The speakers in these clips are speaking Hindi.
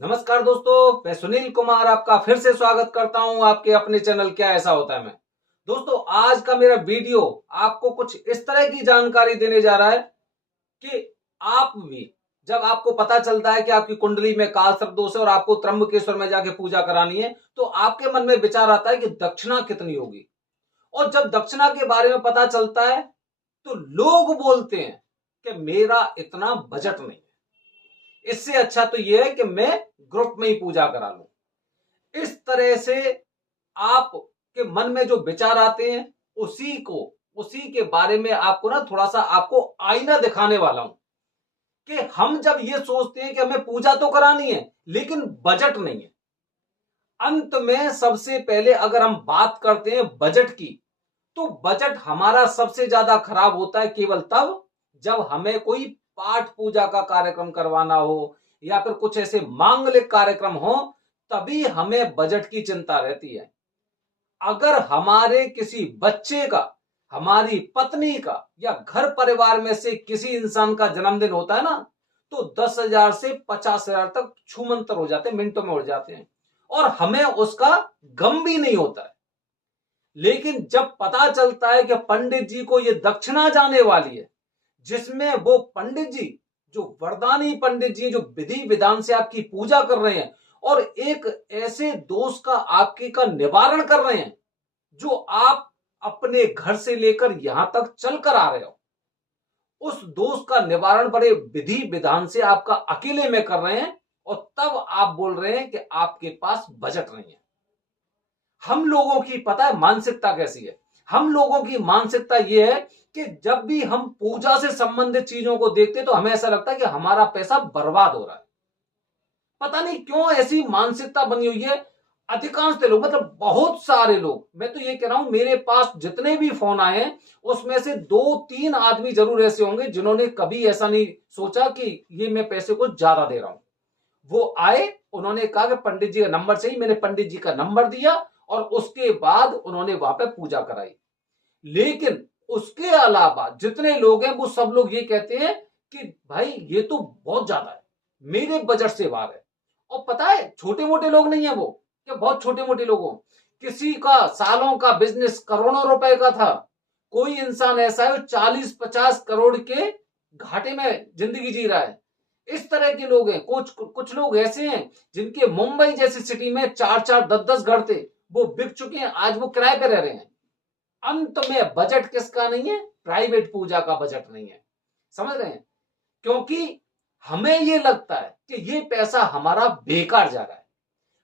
नमस्कार दोस्तों, मैं सुनील कुमार आपका फिर से स्वागत करता हूं आपके अपने चैनल क्या ऐसा होता है में। दोस्तों, आज का मेरा वीडियो आपको कुछ इस तरह की जानकारी देने जा रहा है कि आप भी जब आपको पता चलता है कि आपकी कुंडली में काल सर्प दोष है और आपको त्र्यंबकेश्वर में जाके पूजा करानी है, तो आपके मन में विचार आता है कि दक्षिणा कितनी होगी। और जब दक्षिणा के बारे में पता चलता है तो लोग बोलते हैं कि मेरा इतना बजट नहीं है, इससे अच्छा तो यह है कि मैं ग्रुप में ही पूजा करा लूं। इस तरह से आपके मन में जो विचार आते हैं उसी के बारे में आपको ना थोड़ा सा आपको आईना दिखाने वाला हूं कि हम जब ये सोचते हैं कि हमें पूजा तो करानी है लेकिन बजट नहीं है। अंत में सबसे पहले अगर हम बात करते हैं बजट की, तो बजट हमारा सबसे ज्यादा खराब होता है केवल तब जब हमें कोई पाठ पूजा का कार्यक्रम करवाना हो या फिर कुछ ऐसे मांगलिक कार्यक्रम हो, तभी हमें बजट की चिंता रहती है। अगर हमारे किसी बच्चे का, हमारी पत्नी का या घर परिवार में से किसी इंसान का जन्मदिन होता है ना, तो 10,000 से 50,000 तक छूमंतर हो जाते हैं, मिनटों में उड़ जाते हैं और हमें उसका गम भी नहीं होता है। लेकिन जब पता चलता है कि पंडित जी को यह दक्षिणा जाने वाली है, जिसमें वो पंडित जी जो वरदानी पंडित जी जो विधि विधान से आपकी पूजा कर रहे हैं और एक ऐसे दोष का आपके का निवारण कर रहे हैं जो आप अपने घर से लेकर यहां तक चल कर आ रहे हो, उस दोष का निवारण बड़े विधि विधान से आपका अकेले में कर रहे हैं और तब आप बोल रहे हैं कि आपके पास बजट नहीं है। हम लोगों की पता है मानसिकता कैसी है। हम लोगों की मानसिकता यह है कि जब भी हम पूजा से संबंधित चीजों को देखते हैं तो हमें ऐसा लगता है कि हमारा पैसा बर्बाद हो रहा है। पता नहीं क्यों ऐसी मानसिकता बनी हुई है। अधिकांश लोग, मतलब बहुत सारे लोग, मैं तो ये कह रहा हूं मेरे पास जितने भी फोन आए हैं उसमें से 2-3 आदमी जरूर ऐसे होंगे जिन्होंने कभी ऐसा नहीं सोचा कि ये मैं पैसे को ज्यादा दे रहा हूं। वो आए, उन्होंने कहा कि पंडित जी का नंबर चाहिए, मैंने पंडित जी का नंबर दिया और उसके बाद उन्होंने वहां पे पूजा कराई। लेकिन उसके अलावा जितने लोग हैं वो सब लोग ये कहते हैं कि भाई ये तो बहुत ज्यादा है, मेरे बजट से बाहर है। और पता है छोटे मोटे लोग नहीं है वो, क्या बहुत छोटे मोटे लोग हो। किसी का सालों का बिजनेस करोड़ों रुपए का था, कोई इंसान ऐसा है 40-50 करोड़ के घाटे में जिंदगी जी रहा है। इस तरह के लोग हैं। कुछ कुछ लोग ऐसे हैं जिनके मुंबई जैसी सिटी में 4-4 10-10 घर थे, वो बिक चुके हैं, आज वो किराए पे रह रहे हैं। अंत में बजट किसका नहीं है? प्राइवेट पूजा का बजट नहीं है। समझ रहे हैं? क्योंकि हमें ये लगता है कि ये पैसा हमारा बेकार जा रहा है।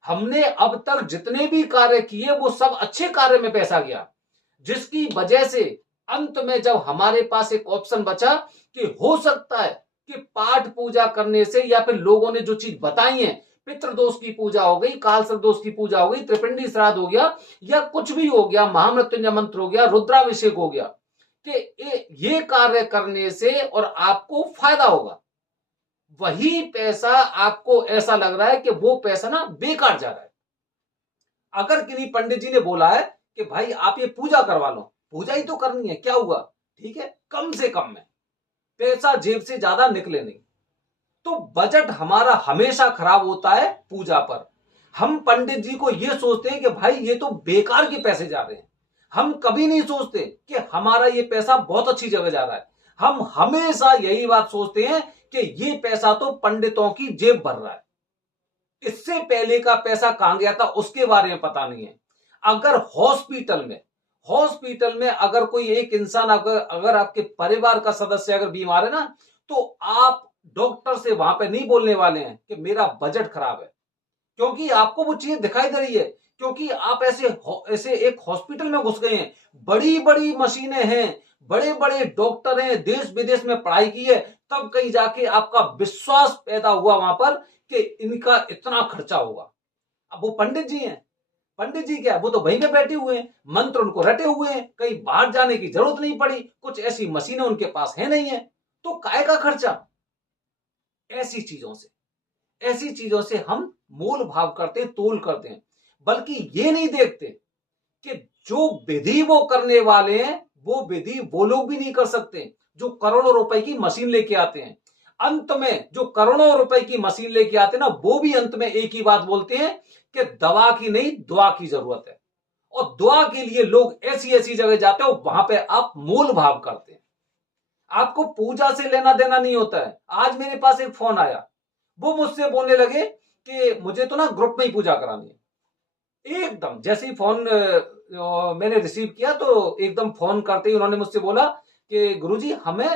हमने अब तक जितने भी कार्य किए वो सब अच्छे कार्य में पैसा गया, जिसकी वजह से अंत में जब हमारे पास एक ऑप्शन बचा कि हो सकता है कि पाठ पूजा करने से या फिर लोगों ने जो चीज बताई है, पितृदोष की पूजा हो गई, कालसर्प दोष की पूजा हो गई, त्रिपिंडी श्राद्ध हो गया या कुछ भी हो गया, महामृत्युंजय मंत्र हो गया, रुद्राभिषेक हो गया, कि ये कार्य करने से और आपको फायदा होगा, वही पैसा आपको ऐसा लग रहा है कि वो पैसा ना बेकार जा रहा है। अगर किन्हीं पंडित जी ने बोला है कि भाई आप ये पूजा करवा लो, पूजा ही तो करनी है, क्या हुआ, ठीक है, कम से कम में पैसा जेब से ज्यादा निकले नहीं, तो बजट हमारा हमेशा खराब होता है पूजा पर। हम पंडित जी को यह सोचते हैं कि भाई ये तो बेकार के पैसे जा रहे हैं। हम कभी नहीं सोचते कि हमारा ये पैसा बहुत अच्छी जगह जा रहा है। हम हमेशा यही बात सोचते हैं कि ये पैसा तो पंडितों की जेब भर रहा है, इससे पहले का पैसा कहां गया था उसके बारे में पता नहीं है। अगर हॉस्पिटल में अगर कोई एक इंसान, अगर आपके परिवार का सदस्य अगर बीमार है ना, तो आप डॉक्टर से वहां पे नहीं बोलने वाले हैं कि मेरा बजट खराब है, क्योंकि आपको वो चीज दिखाई दे रही है, क्योंकि आप ऐसे ऐसे एक हॉस्पिटल में घुस गए हैं, बड़ी बड़ी मशीनें हैं, बड़े बड़े डॉक्टर हैं, देश विदेश में पढ़ाई की है, तब कहीं जाके आपका विश्वास पैदा हुआ वहां पर कि इनका इतना खर्चा होगा। अब वो पंडित जी हैं, पंडित जी क्या है, वो तो वहीं पे बैठे हुए हैं, मंत्र उनको रटे हुए हैं, कहीं बाहर जाने की जरूरत नहीं पड़ी, कुछ ऐसी मशीनें उनके पास है नहीं है, तो काय का खर्चा। ऐसी चीजों से ऐसी चीजों से हम मोल भाव करते हैं, तोल करते हैं, बल्कि ये नहीं देखते कि जो विधि वो करने वाले हैं वो विधि वो लोग भी नहीं कर सकते जो करोड़ों रुपए की मशीन लेके आते हैं। अंत में जो करोड़ों रुपए की मशीन लेके आते हैं ना, वो भी अंत में एक ही बात बोलते हैं कि दवा की नहीं, दुआ की जरूरत है। और दुआ के लिए लोग ऐसी ऐसी जगह जाते हो, वहां पे आप मोल भाव करते हैं। आपको पूजा से लेना देना नहीं होता है। आज मेरे पास एक फोन आया, वो मुझसे बोलने लगे कि मुझे तो ना ग्रुप में ही पूजा करानी है। एकदम जैसे ही फोन मैंने रिसीव किया तो एकदम फोन करते ही उन्होंने मुझसे बोला कि गुरुजी हमें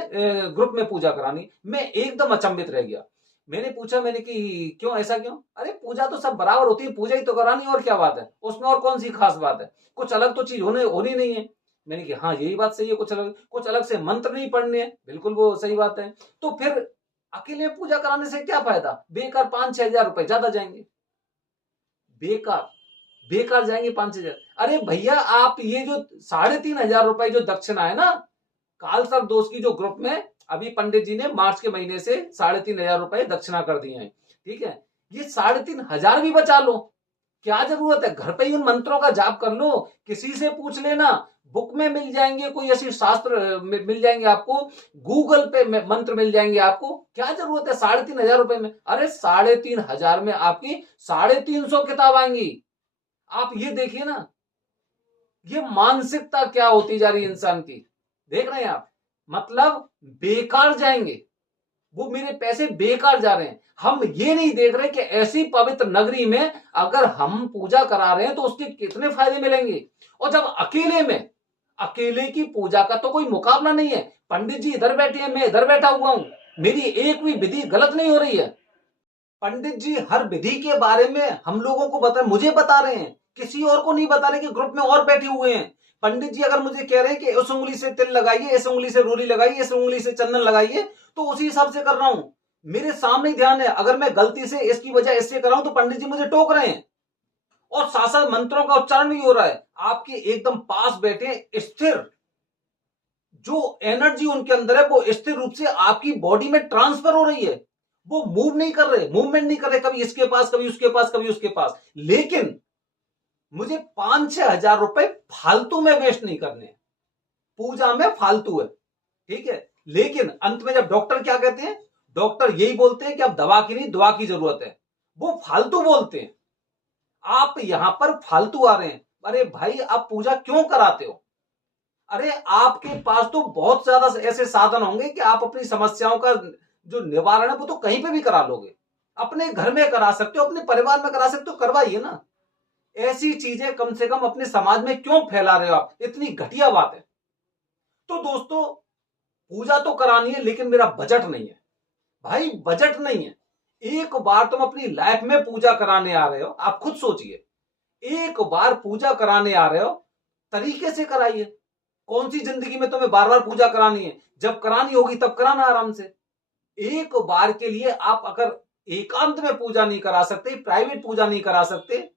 ग्रुप में पूजा करानी। मैं एकदम अचंभित रह गया। मैंने पूछा, मैंने कि क्यों, ऐसा क्यों? अरे पूजा तो सब बराबर होती है, पूजा ही तो करानी, और क्या बात है उसमें, और कौन सी खास बात है, कुछ अलग तो चीज होनी नहीं है। मैंने कि हाँ यही बात सही है, कुछ अलग से मंत्र नहीं पढ़ने हैं, बिल्कुल वो सही बात है। तो फिर अकेले पूजा कराने से क्या फायदा, बेकार 5-6 हजार रुपए ज्यादा जाएंगे, बेकार बेकार जाएंगे 5-6 हजार। अरे भैया आप ये जो 3,500 रुपए जो दक्षिणा है ना, कालसर दोष की जो ग्रुप में अभी पंडित जी ने मार्च के महीने से 3,500 रुपए दक्षिणा कर दिए हैं, ठीक है, ये 3,500 भी बचा लो, क्या जरूरत है, घर पे ही उन मंत्रों का जाप कर लो, किसी से पूछ लेना, बुक में मिल जाएंगे, कोई ऐसी शास्त्र मिल जाएंगे आपको, गूगल पे मंत्र मिल जाएंगे आपको, क्या जरूरत है 3,500 रुपए में। अरे 3,500 में आपकी 350 किताब आएंगी। आप ये देखिए ना, ये मानसिकता क्या होती जा रही है इंसान की, देख रहे हैं आप, मतलब बेकार जाएंगे, वो मेरे पैसे बेकार जा रहे हैं। हम ये नहीं देख रहे कि ऐसी पवित्र नगरी में अगर हम पूजा करा रहे हैं तो उसके कितने फायदे मिलेंगे। और जब अकेले की पूजा का तो कोई मुकाबला नहीं है, पंडित जी इधर बैठे हैं, मैं इधर बैठा हुआ हूं, मेरी एक भी विधि गलत नहीं हो रही है। पंडित जी हर विधि के बारे में हम लोगों को मुझे बता रहे हैं, किसी और को नहीं बता रहे कि ग्रुप में और बैठे हुए हैं। पंडित जी अगर मुझे कह रहे हैं कि उस उंगली से तिल लगाइए, इस उंगली से रोली लगाइए, इस उंगली से चंदन लगाइए, तो उसी हिसाब से कर रहा हूं। मेरे सामने ध्यान है, अगर मैं गलती से इसकी वजह इससे कर रहा हूं तो पंडित जी मुझे टोक रहे हैं, और साथ साथ मंत्रों का उच्चारण भी हो रहा है। आपके एकदम पास बैठे स्थिर जो एनर्जी उनके अंदर है, वो स्थिर रूप से आपकी बॉडी में ट्रांसफर हो रही है, वो मूवमेंट नहीं कर रहे, कभी इसके पास, कभी उसके पास, कभी उसके पास। लेकिन मुझे 5-6 हजार रुपए फालतू में वेस्ट नहीं करने, पूजा में फालतू है, ठीक है। लेकिन अंत में जब डॉक्टर क्या कहते हैं, डॉक्टर यही बोलते हैं कि अब दवा की नहीं, दुआ की जरूरत है, वो फालतू बोलते हैं। आप यहां पर फालतू आ रहे हैं। अरे भाई आप पूजा क्यों कराते हो? अरे आपके पास तो बहुत ज्यादा ऐसे साधन होंगे कि आप अपनी समस्याओं का जो निवारण है वो तो कहीं पे भी करा लोगे, अपने घर में करा सकते हो, अपने परिवार में करा सकते हो, करवाइए ना। ऐसी चीजें कम से कम अपने समाज में क्यों फैला रहे हो आप, इतनी घटिया बात है। तो दोस्तों पूजा तो करानी है, लेकिन मेरा बजट नहीं है भाई, बजट नहीं है। एक बार तुम अपनी लाइफ में पूजा कराने आ रहे हो, आप खुद सोचिए, एक बार पूजा कराने आ रहे हो, तरीके से कराइए। कौन सी जिंदगी में तुम्हें बार बार पूजा करानी है? जब करानी होगी तब कराना आराम से। एक बार के लिए आप अगर एकांत में पूजा नहीं करा सकते, प्राइवेट पूजा नहीं करा सकते,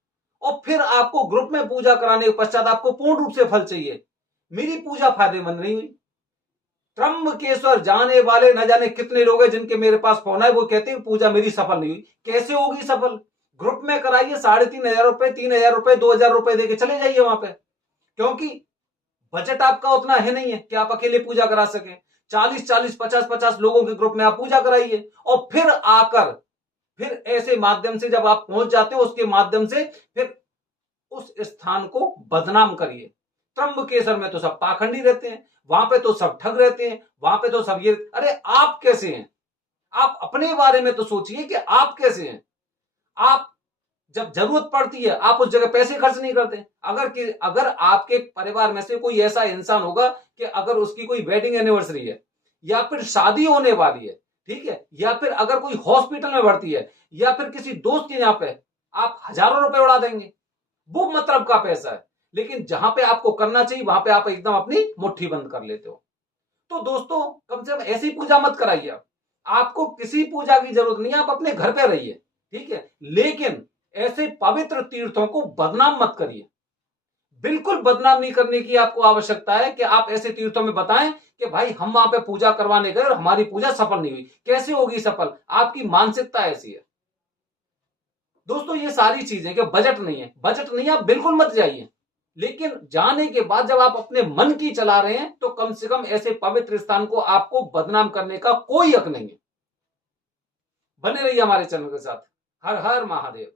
और फिर आपको ग्रुप में पूजा कराने के पश्चात आपको पूर्ण रूप से फल चाहिए, मेरी पूजा फायदेमंद नहीं हुई। त्र्यंबकेश्वर जाने वाले न जाने कितने लोग हैं जिनके मेरे पास फोन है, वो कहते हैं पूजा मेरी सफल नहीं हुई। कैसे होगी सफल? ग्रुप में कराइए, 3,500 रुपए, 3,000 रुपए, 2,000 रुपए देके चले जाइए वहां पे, क्योंकि बजट आपका उतना है नहीं है कि आप अकेले पूजा करा सके। 40-40, 50-50 लोगों के ग्रुप में आप पूजा कराइए, और फिर आकर फिर ऐसे माध्यम से जब आप पहुंच जाते हो, उसके माध्यम से फिर उस स्थान को बदनाम करिए। त्र्यंबकेश्वर में तो सब पाखंडी रहते हैं, वहां पे तो सब ठग रहते हैं, वहां पे तो सब ये, अरे आप कैसे हैं? आप अपने बारे में तो सोचिए कि आप कैसे हैं। आप जब जरूरत पड़ती है आप उस जगह पैसे खर्च नहीं करते। अगर आपके परिवार में से कोई ऐसा इंसान होगा कि अगर उसकी कोई वेडिंग एनिवर्सरी है, या फिर शादी होने वाली है, ठीक है, या फिर अगर कोई हॉस्पिटल में भर्ती है, या फिर किसी दोस्त के यहां पे, आप हजारों रुपए उड़ा देंगे, वो मतलब का पैसा है। लेकिन जहां पे आपको करना चाहिए वहां पे आप एकदम अपनी मुट्ठी बंद कर लेते हो। तो दोस्तों कम से कम ऐसी पूजा मत कराइए। आपको किसी पूजा की जरूरत नहीं है, आप अपने घर पे रहिए, ठीक है, लेकिन ऐसे पवित्र तीर्थों को बदनाम मत करिए। बिल्कुल बदनाम नहीं करने की आपको आवश्यकता है कि आप ऐसे तीर्थों में बताएं कि भाई हम वहां पे पूजा करवाने गए और हमारी पूजा सफल नहीं हुई। कैसे होगी सफल? आपकी मानसिकता ऐसी है। दोस्तों ये सारी चीजें कि बजट नहीं है, बजट नहीं है, आप बिल्कुल मत जाइए। लेकिन जाने के बाद जब आप अपने मन की चला रहे हैं तो कम से कम ऐसे पवित्र स्थान को आपको बदनाम करने का कोई हक नहीं है। बने रहिए हमारे चैनल के साथ। हर हर महादेव।